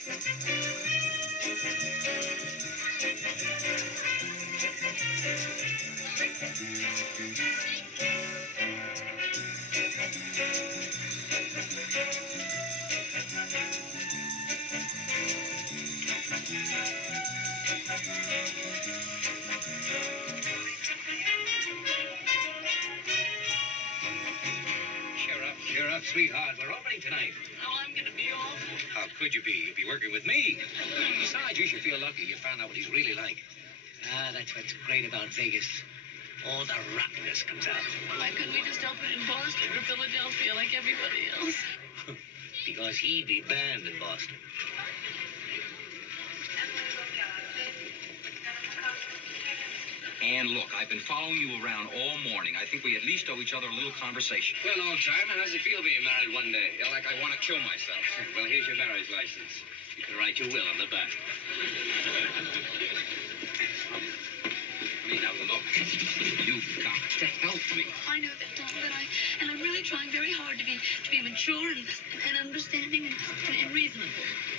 Cheer up, sweetheart. We're opening tonight. Oh, I'm going to be awful. How could you be? You'd be working with me. Besides, you should feel lucky you found out what he's really like. That's what's great about Vegas. All the rottenness comes out. Why couldn't we just open in Boston or Philadelphia like everybody else? Because he'd be banned in Boston. And look, I've been following you around all morning. I think we at least owe each other a little conversation. Well, old-timer, how's it feel being married one day? Yeah, like I want to kill myself. Well, here's your marriage license. You can write your will on the back. Honey, now look, you've got to help me. I know that, Donald, and I'm really trying very hard to be mature and understanding and reasonable.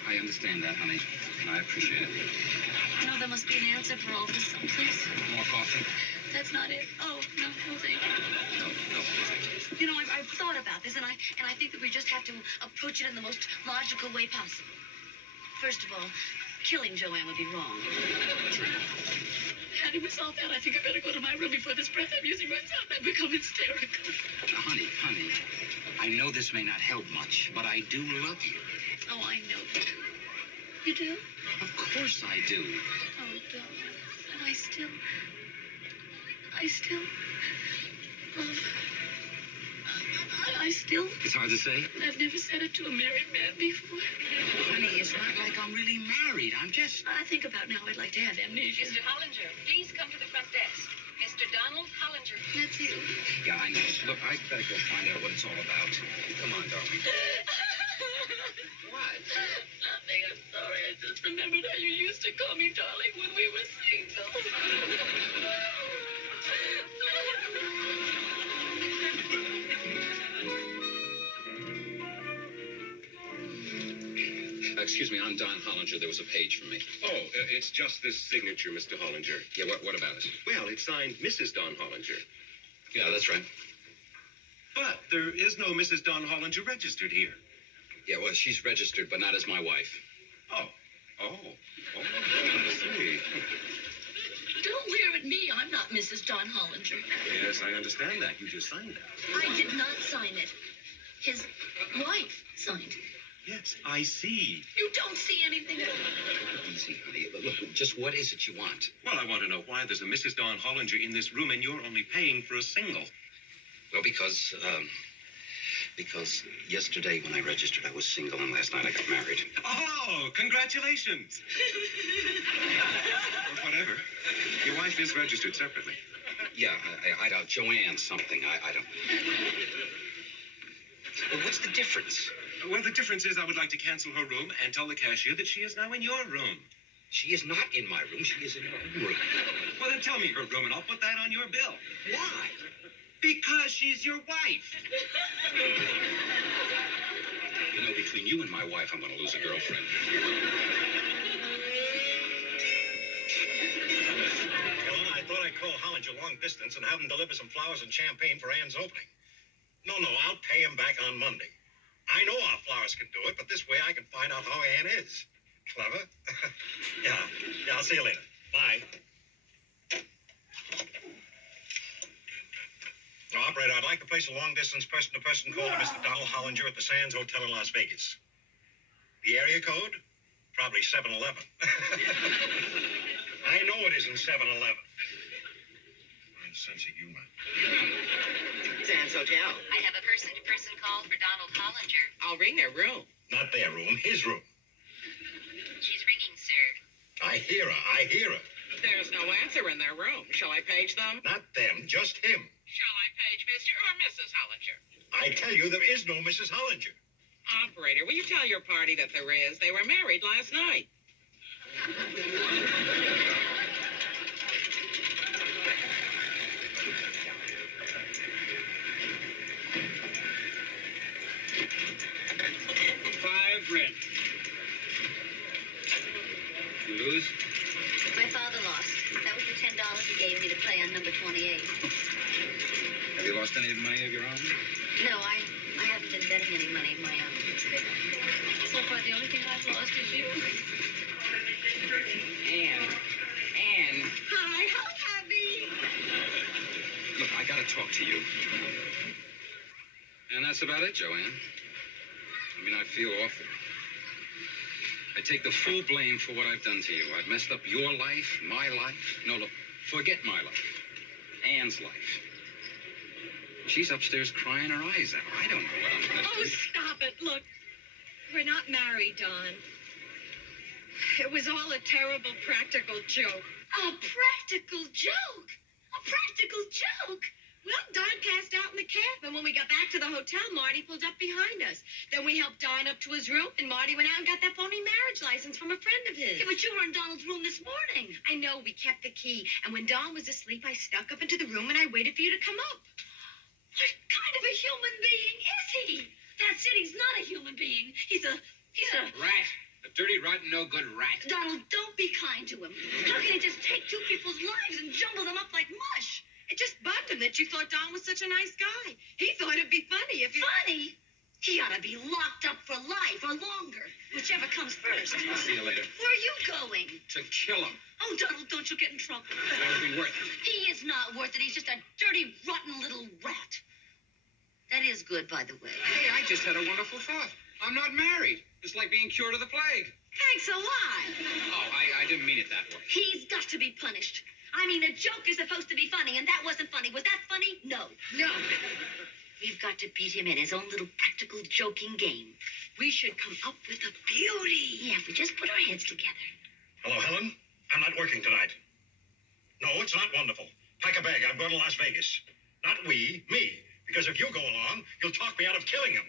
I understand that, honey, and I appreciate it. I know there must be an answer for all this someplace. More coffee? That's not it. Oh, no, thank you. No, thank you. You know, I've thought about this, and I think that we just have to approach it in the most logical way possible. First of all, killing Joanne would be wrong. True. Having resolved that, I think I better go to my room before this breath I'm using runs out and I become hysterical. Honey, I know this may not help much, but I do love you. Oh, I know you do. You do? Of course I do. Oh, darling. And I still love... I still... It's hard to say. I've never said it to a married man before. Honey, it's not like I'm really married. I'm just... I think about now I'd like to have amnesia. Mr. Hollinger, please come to the front desk. Mr. Donald Hollinger. That's you. Yeah, I know. Look, I better go find out what it's all about. Come on, darling. What? Nothing. I'm sorry. I just remembered how you used to call me darling when we were single. Excuse me, I'm Don Hollinger. There was a page for me. Oh, it's just this signature, Mr. Hollinger. Yeah, what about it? Well, it's signed Mrs. Don Hollinger. Yeah, that's right. But there is no Mrs. Don Hollinger registered here. Yeah, well, she's registered, but not as my wife. Oh, I see. Don't leer at me. I'm not Mrs. Don Hollinger. Yes, I understand that. You just signed that. I did not sign it. His wife signed it. Yes, I see. You don't see anything at all. Easy, honey. Look, just what is it you want? Well, I want to know why there's a Mrs. Don Hollinger in this room and you're only paying for a single. Well, because yesterday when I registered, I was single, and last night I got married. Oh, congratulations. Or whatever. Your wife is registered separately. Yeah, I doubt Joanne something. I don't... Well, what's the difference? Well, the difference is I would like to cancel her room and tell the cashier that she is now in your room. She is not in my room. She is in her own room. Well, then tell me her room, and I'll put that on your bill. Why? Because she's your wife. You know, between you and my wife, I'm going to lose a girlfriend. Well, I thought I'd call Hollinger long distance and have him deliver some flowers and champagne for Ann's opening. No, I'll pay him back on Monday. I know our flowers can do it, but this way I can find out how Ann is. Clever? Yeah, I'll see you later. Bye. Now, operator, I'd like to place a long-distance person-to-person call to Mr. Donald Hollinger at the Sands Hotel in Las Vegas. The area code? Probably 7-Eleven. I know it isn't 7-Eleven. Fine sense of humor. Sands Hotel. I have a person-to-person call for Donald Hollinger. I'll ring their room. Not their room, his room. She's ringing, sir. I hear her. There's no answer in their room. Shall I page them? Not them, just him. Shall I page Mr. or Mrs. Hollinger? I tell you, there is no Mrs. Hollinger. Operator, will you tell your party that there is? They were married last night. $5 red. lose? My father lost. That was the $10 he gave me to play on number 28. Have you lost any money of your own? No, I haven't been betting any money of my own. So far, the only thing I've lost is you. Anne. Hi, how happy. Look, I gotta talk to you. And that's about it, Joanne. I mean, I feel awful. I take the full blame for what I've done to you. I've messed up your life, my life. No, look, forget my life. Anne's life. She's upstairs crying her eyes out. I don't know what I'm gonna Oh, do. stop it. Look, we're not married, Don. It was all a terrible practical joke. A practical joke? A practical joke? Well, Don passed out in the cab, and when we got back to the hotel, Marty pulled up behind us. Then we helped Don up to his room, and Marty went out and got that phony marriage license from a friend of his. Yeah, but you were in Donald's room this morning. I know, we kept the key, and when Don was asleep, I snuck up into the room, and I waited for you to come up. What kind of a human being is he? That's it, he's not a human being. He's a... Rat. A dirty, rotten, no-good rat. Donald, don't be kind to him. How can he just take two people's lives and jumble them up like mush? It just bugged him that you thought Don was such a nice guy. He thought it'd be funny if you... Funny? He ought to be locked up for life or longer, whichever comes first. I'll see you later. Where are you going? To kill him. Oh, Donald, don't you get in trouble. That'll be worth it. He is not worth it. He's just a dirty, rotten little rat. That is good, by the way. Hey, I just had a wonderful thought. I'm not married. It's like being cured of the plague. Thanks a lot. Oh, I didn't mean it that way. He's got to be punished. I mean, a joke is supposed to be funny, and that wasn't funny. Was that funny? No. No. We've got to beat him in his own little practical joking game. We should come up with a beauty. Yeah, if we just put our heads together. Hello, Helen. I'm not working tonight. No, it's not wonderful. Pack a bag. I'm going to Las Vegas. Not we, me. Because if you go along, you'll talk me out of killing him.